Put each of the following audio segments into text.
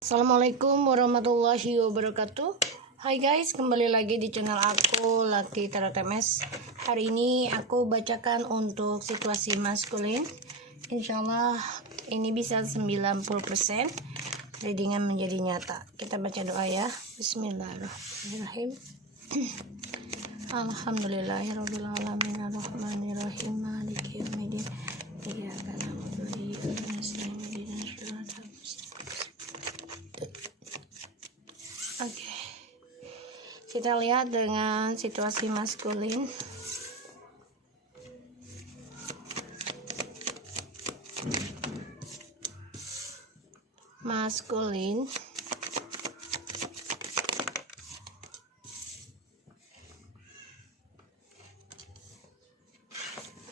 Assalamualaikum warahmatullahi wabarakatuh. Hai guys, kembali lagi di channel aku Lucky Tarot MS. Hari ini aku bacakan untuk situasi maskulin. Insyaallah ini bisa 90% readingan menjadi nyata. Kita baca doa ya. Bismillahirrahmanirrahim. Alhamdulillahirabbil alamin arrahmanirrahim maliki yaumiddin. Iyyaka na'budu wa iyyaka nasta'in ihdinas siratal mustaqim. Oke, kita lihat dengan situasi maskulin.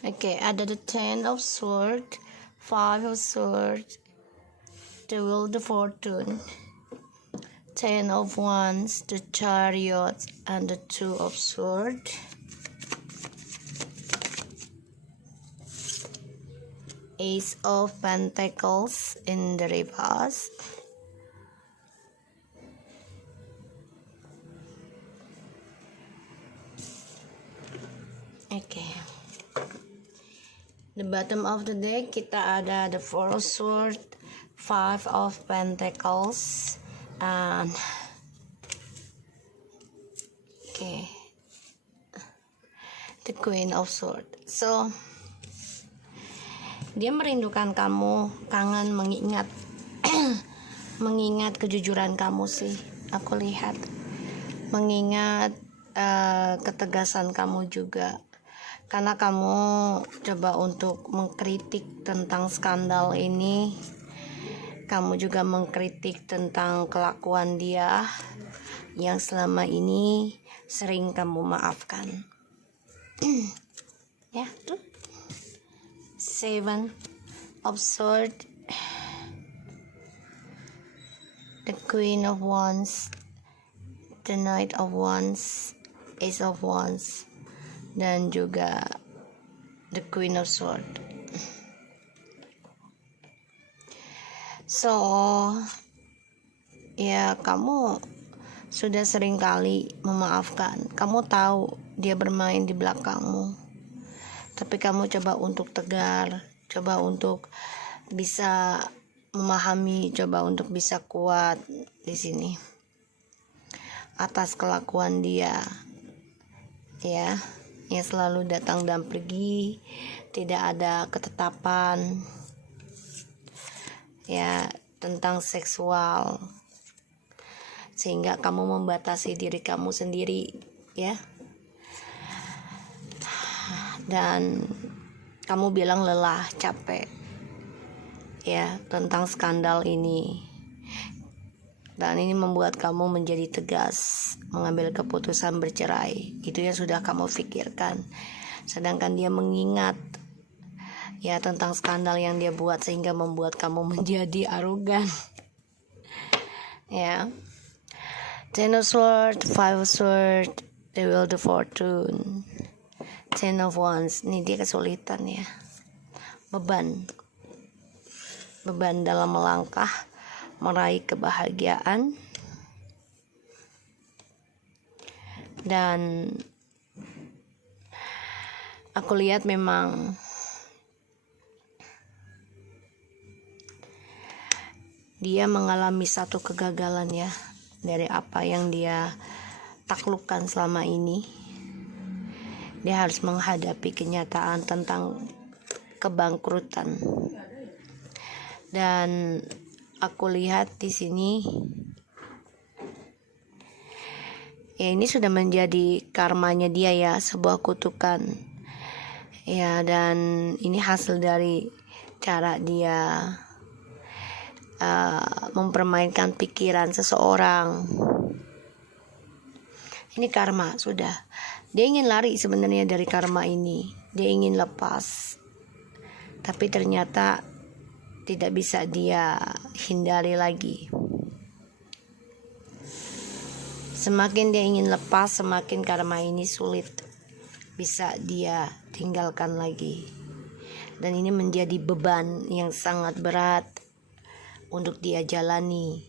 Oke, ada the Ten of Swords, Five of Swords, the Wheel of Fortune, Ten of Wands, the Chariot, and the Two of Swords. Ace of Pentacles in the reverse. Okay. The bottom of the deck kita ada the Four of Swords, Five of Pentacles, and the Queen of Swords. So dia merindukan kamu, kangen, mengingat mengingat kejujuran kamu sih, aku lihat, mengingat ketegasan kamu juga, karena kamu coba untuk mengkritik tentang skandal ini. Kamu juga mengkritik tentang kelakuan dia yang selama ini sering kamu maafkan. Ya, tuh. Seven of Swords, the Queen of Wands, the Knight of Wands, Ace of Wands, dan juga the Queen of Swords. So, ya kamu sudah sering kali memaafkan. Kamu tahu dia bermain di belakangmu, tapi kamu coba untuk tegar, coba untuk bisa memahami, coba untuk bisa kuat di sini atas kelakuan dia, ya, yang selalu datang dan pergi, tidak ada ketetapan, ya, tentang seksual, sehingga kamu membatasi diri kamu sendiri, ya. Dan kamu bilang lelah, capek, ya, tentang skandal ini. Dan ini membuat kamu menjadi tegas, mengambil keputusan bercerai. Itu yang sudah kamu pikirkan. Sedangkan dia mengingat, ya, tentang skandal yang dia buat, sehingga membuat kamu menjadi arogan. Ya. Ten of Swords, Five of Swords, the Wheel of Fortune, Ten of Wands. Ini dia kesulitan, ya. Beban dalam melangkah meraih kebahagiaan. Dan aku lihat memang dia mengalami satu kegagalan, ya, dari apa yang dia taklukkan selama ini. Dia harus menghadapi kenyataan tentang kebangkrutan. Dan aku lihat di sini, ya, ini sudah menjadi karmanya dia, ya, sebuah kutukan, ya, dan ini hasil dari cara dia mempermainkan pikiran seseorang. Ini karma sudah. Dia ingin lari sebenarnya dari karma ini. Dia ingin lepas, tapi ternyata tidak bisa dia hindari lagi. Semakin dia ingin lepas, semakin karma ini sulit bisa dia tinggalkan lagi. Dan ini menjadi beban yang sangat berat untuk dia jalani.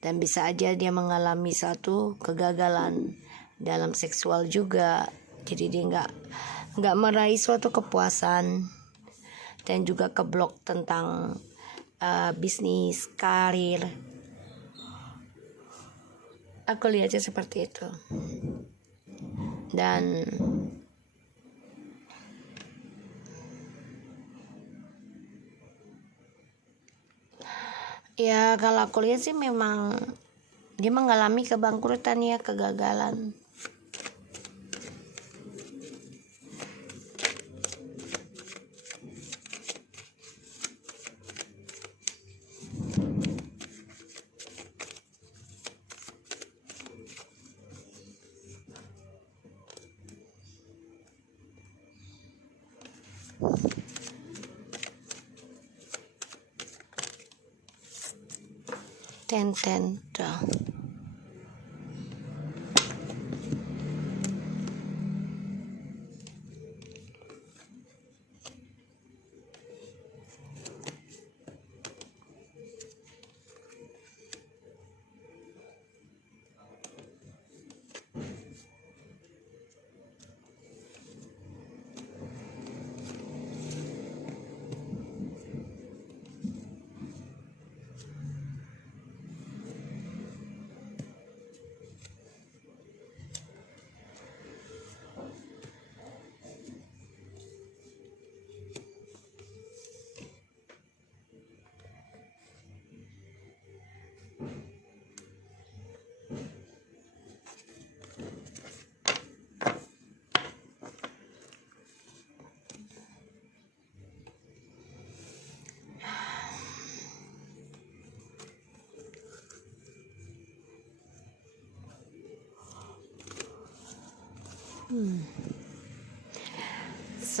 dan bisa aja dia mengalami satu kegagalan dalam seksual juga. Jadi dia nggak meraih suatu kepuasan dan juga keblok tentang bisnis, karir. Aku lihatnya seperti itu. Dan ya kalau aku lihat sih memang dia mengalami kebangkrutan ya, kegagalan. Ten tuh.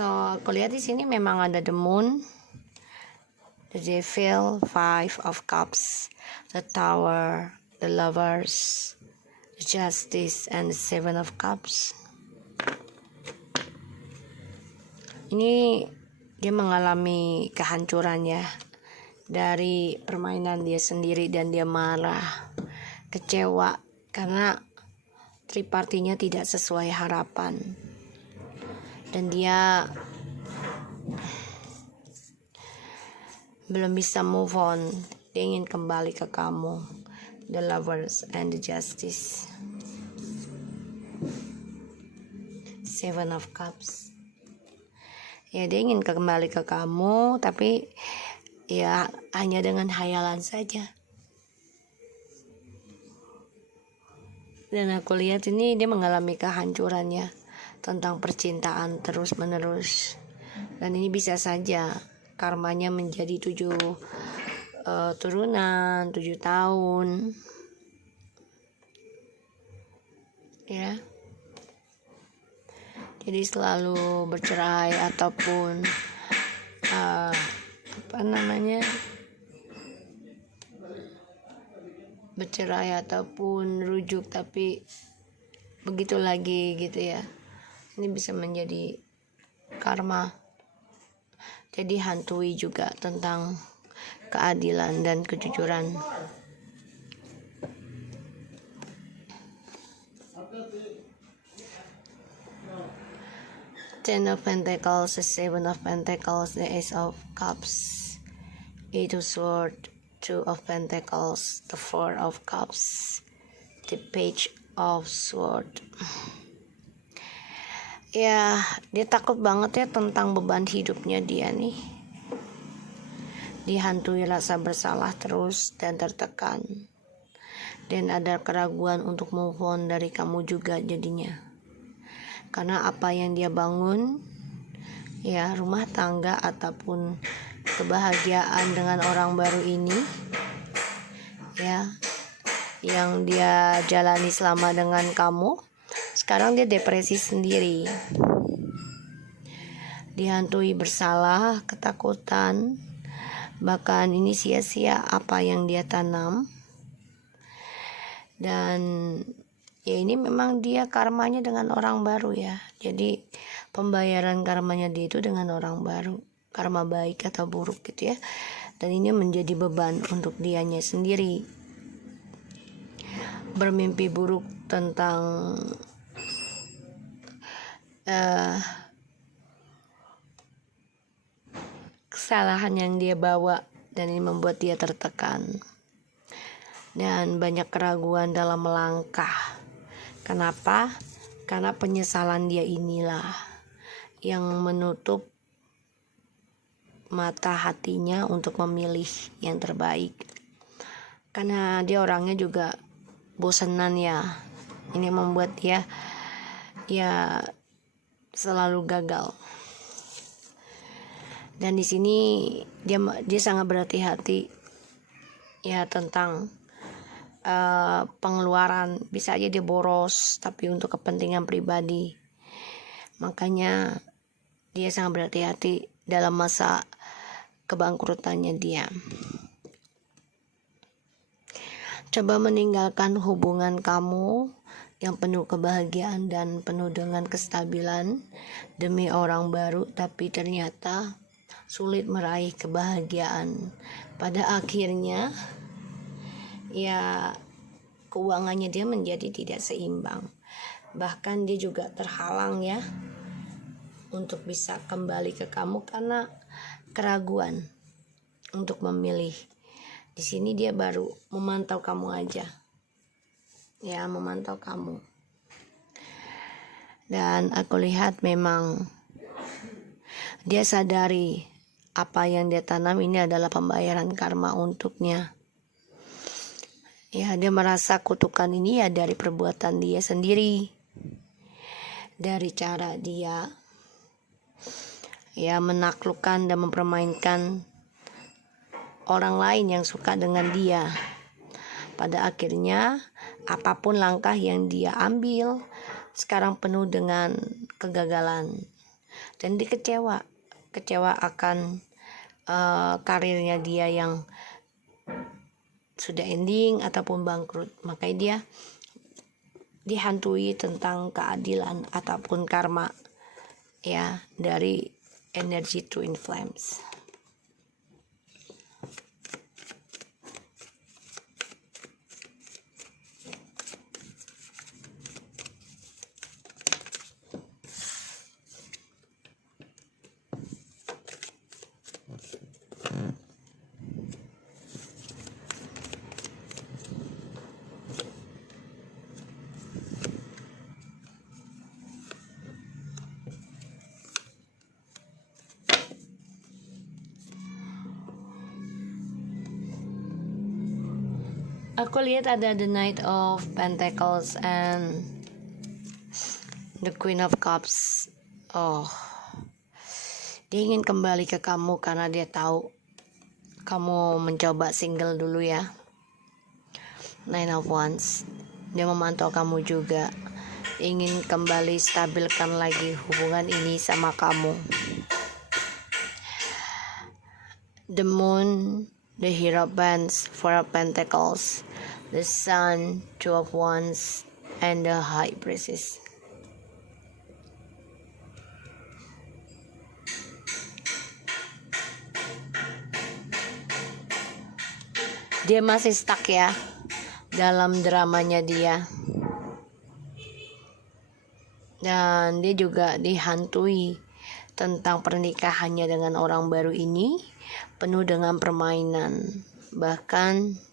So aku lihat di sini memang ada the moon, the devil, 5 of cups, the tower, the lovers, the justice, and the 7 of cups. Ini dia mengalami kehancuran ya dari permainan dia sendiri, dan dia marah, kecewa karena tripartinya tidak sesuai harapan, dan dia belum bisa move on. Dia ingin kembali ke kamu, the lovers and the justice, 7 of cups. Ya, dia ingin kembali ke kamu, tapi ya hanya dengan hayalan saja. Dan aku lihat ini dia mengalami kehancurannya tentang percintaan terus menerus, dan ini bisa saja karmanya menjadi 7 turunan, 7 tahun ya. Jadi selalu bercerai ataupun bercerai ataupun rujuk, tapi begitu lagi gitu ya. Ini bisa menjadi karma. Jadi hantui juga tentang keadilan dan kejujuran. Ten of Pentacles, the 7 of Pentacles, the Ace of Cups, 8 of Swords, 2 of Pentacles, the 4 of Cups, the Page of Swords. Ya, dia takut banget ya tentang beban hidupnya dia nih. Dihantui rasa bersalah terus dan tertekan. Dan ada keraguan untuk move on dari kamu juga jadinya. Karena apa yang dia bangun, ya rumah tangga ataupun kebahagiaan dengan orang baru ini, ya, yang dia jalani selama dengan kamu, sekarang dia depresi sendiri. Dihantui bersalah, ketakutan, bahkan ini sia-sia apa yang dia tanam. Dan ya ini memang dia karmanya dengan orang baru ya. Jadi pembayaran karmanya dia itu dengan orang baru, karma baik atau buruk gitu ya. Dan ini menjadi beban untuk dianya sendiri. bermimpi buruk tentang kesalahan yang dia bawa, dan ini membuat dia tertekan dan banyak keraguan dalam melangkah. Kenapa? Karena penyesalan dia inilah yang menutup mata hatinya untuk memilih yang terbaik. Karena dia orangnya juga bosenan ya. Ini membuat dia selalu gagal. Dan di sini dia sangat berhati-hati ya tentang pengeluaran. Bisa aja dia boros tapi untuk kepentingan pribadi. Makanya dia sangat berhati-hati dalam masa kebangkrutannya dia. Coba meninggalkan hubungan kamu yang penuh kebahagiaan dan penuh dengan kestabilan demi orang baru, tapi ternyata sulit meraih kebahagiaan. Pada akhirnya ya keuangannya dia menjadi tidak seimbang. Bahkan dia juga terhalang ya untuk bisa kembali ke kamu karena keraguan untuk memilih. Di sini dia baru memantau kamu aja. Ya, memantau kamu. Dan aku lihat memang dia sadari apa yang dia tanam ini adalah pembayaran karma untuknya. Ya, dia merasa kutukan ini ya dari perbuatan dia sendiri. Dari cara dia ya menaklukkan dan mempermainkan orang lain yang suka dengan dia. Pada akhirnya apapun langkah yang dia ambil sekarang penuh dengan kegagalan. Dan dia kecewa akan karirnya dia yang sudah ending ataupun bangkrut. Makanya dia dihantui tentang keadilan ataupun karma ya dari energi Twin Flames. Aku lihat ada the Knight of Pentacles and the Queen of Cups. Oh, dia ingin kembali ke kamu karena dia tahu kamu mencoba single dulu ya. Nine of Wands. Dia memantau kamu juga, ingin kembali stabilkan lagi hubungan ini sama kamu. The Moon, the Hierophant, Four of Pentacles, the Sun, Two of Wands, and the High Priestess. Dia masih stuck ya dalam dramanya dia. Dan dia juga dihantui tentang pernikahannya dengan orang baru ini, penuh dengan permainan. Bahkan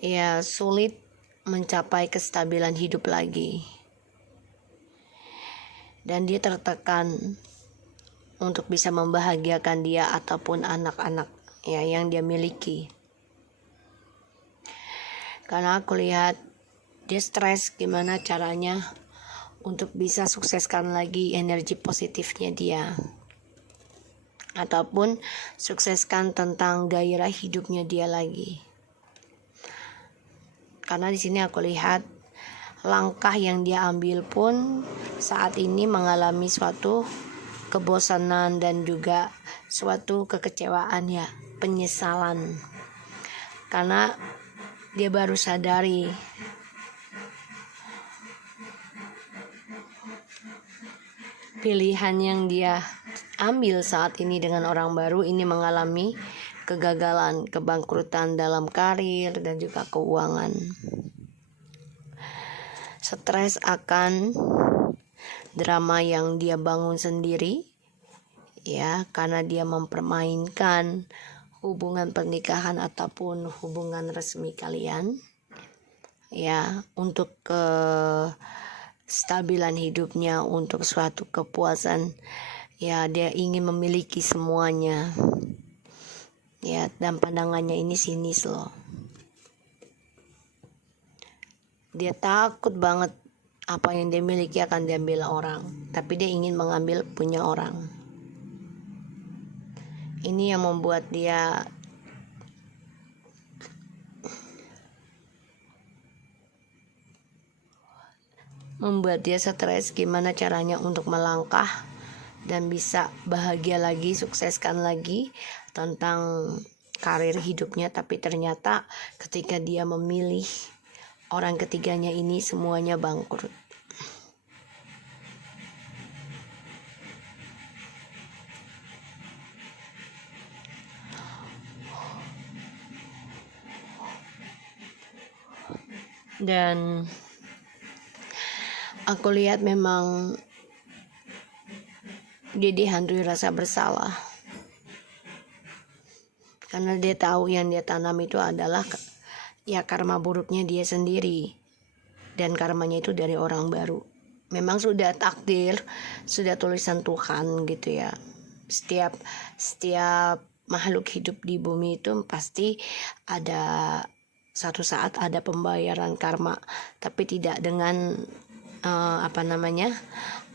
ya sulit mencapai kestabilan hidup lagi. Dan dia tertekan untuk bisa membahagiakan dia ataupun anak-anak ya yang dia miliki. Karena aku lihat dia stres gimana caranya untuk bisa sukseskan lagi energi positifnya dia. Ataupun sukseskan tentang gairah hidupnya dia lagi. Karena di sini aku lihat langkah yang dia ambil pun saat ini mengalami suatu kebosanan dan juga suatu kekecewaan ya, penyesalan. Karena dia baru sadari pilihan yang dia ambil saat ini dengan orang baru ini mengalami kegagalan, kebangkrutan dalam karir dan juga keuangan. stres akan drama yang dia bangun sendiri, ya, karena dia mempermainkan hubungan pernikahan ataupun hubungan resmi kalian, ya, untuk kestabilan hidupnya, untuk suatu kepuasan, ya, dia ingin memiliki semuanya, ya, dan pandangannya ini sinis loh. Dia takut banget apa yang dia miliki akan diambil orang, tapi dia ingin mengambil punya orang. Ini yang membuat dia stres, gimana caranya untuk melangkah dan bisa bahagia lagi, sukseskan lagi tentang karir hidupnya. Tapi ternyata ketika dia memilih orang ketiganya ini, semuanya bangkrut. Dan aku lihat memang dia dihantui rasa bersalah, karena dia tahu yang dia tanam itu adalah ya karma buruknya dia sendiri, dan karmanya itu dari orang baru. Memang sudah takdir, sudah tulisan Tuhan gitu ya. Setiap makhluk hidup di bumi itu pasti ada satu saat ada pembayaran karma, tapi tidak dengan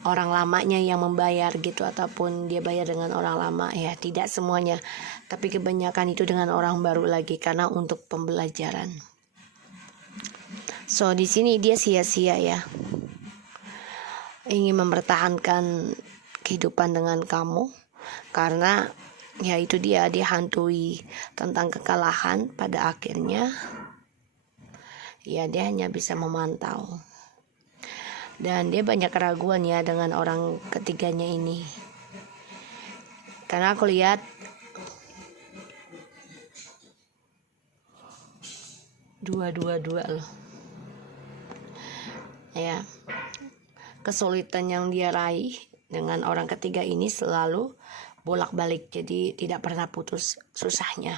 orang lamanya yang membayar gitu, ataupun dia bayar dengan orang lama, ya, tidak semuanya, tapi kebanyakan itu dengan orang baru lagi, karena untuk pembelajaran. So di sini dia sia-sia ya, ingin mempertahankan kehidupan dengan kamu, karena ya itu dia dihantui tentang kekalahan. Pada akhirnya ya dia hanya bisa memantau, dan dia banyak keraguan ya dengan orang ketiganya ini, karena aku lihat dua loh ya. Kesulitan yang dia raih dengan orang ketiga ini selalu bolak-balik, jadi tidak pernah putus susahnya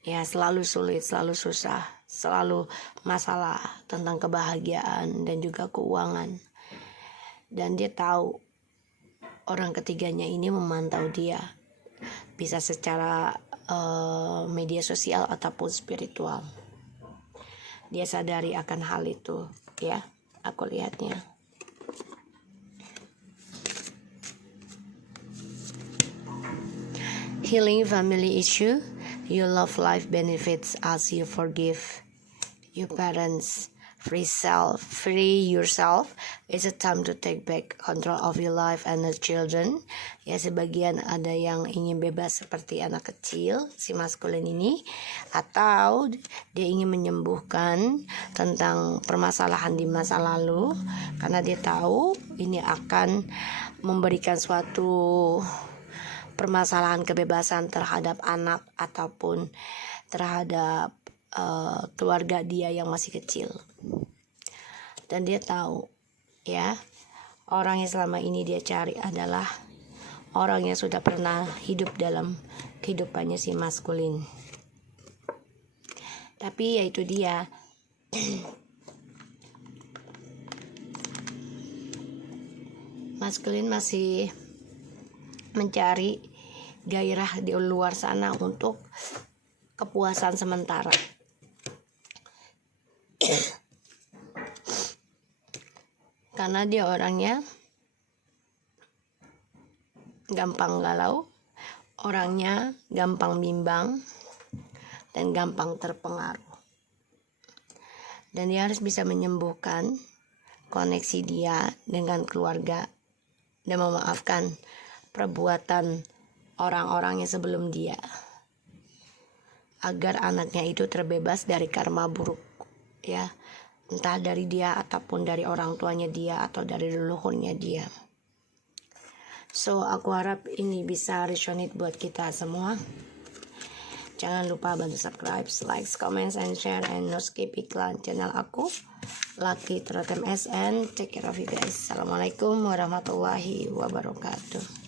ya, selalu sulit, selalu susah, selalu masalah tentang kebahagiaan dan juga keuangan. Dan dia tahu orang ketiganya ini memantau dia, bisa secara media sosial ataupun spiritual. Dia sadari akan hal itu ya, aku lihatnya. Healing family issue. Your love life benefits as you forgive your parents. Free yourself. It's a time to take back control of your life and the children. Ya, sebagian ada yang ingin bebas seperti anak kecil, si maskulin ini, atau dia ingin menyembuhkan tentang permasalahan di masa lalu, karena dia tahu ini akan memberikan suatu permasalahan kebebasan terhadap anak ataupun terhadap keluarga dia yang masih kecil. Dan dia tahu ya, orang yang selama ini dia cari adalah orang yang sudah pernah hidup dalam kehidupannya si maskulin. Tapi ya itu dia, maskulin masih mencari gairah di luar sana untuk kepuasan sementara. Karena dia orangnya gampang galau, orangnya gampang bimbang, dan gampang terpengaruh. Dan dia harus bisa menyembuhkan koneksi dia dengan keluarga dan memaafkan perbuatan orang-orang yang sebelum dia, agar anaknya itu terbebas dari karma buruk ya, entah dari dia ataupun dari orang tuanya dia atau dari leluhurnya dia. So aku harap ini bisa resonate buat kita semua. Jangan lupa bantu subscribe, like, comment, and share, and no skip iklan channel aku, Lucky Trotem SN. Take care of you guys. Assalamualaikum warahmatullahi wabarakatuh.